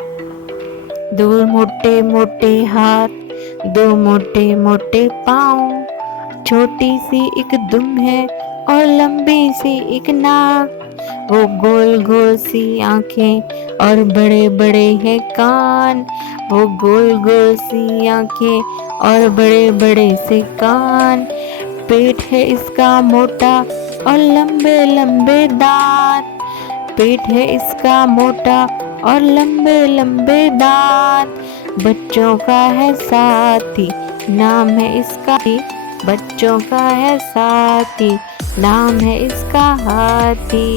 दो मोटे मोटे हाथ, दो मोटे मोटे पाँव, छोटी सी एक दुम है और लंबी सी एक नाक। वो गोल गोल सी आंखें और बड़े बड़े हैं कान। वो गोल गोल सी आंखें और बड़े बड़े से कान। पेट है इसका मोटा और लंबे लंबे दांत। पेट है इसका मोटा और लंबे लंबे दांत। बच्चों का है साथी, नाम है इसका बच्चों का है साथी, नाम है इसका हाथी।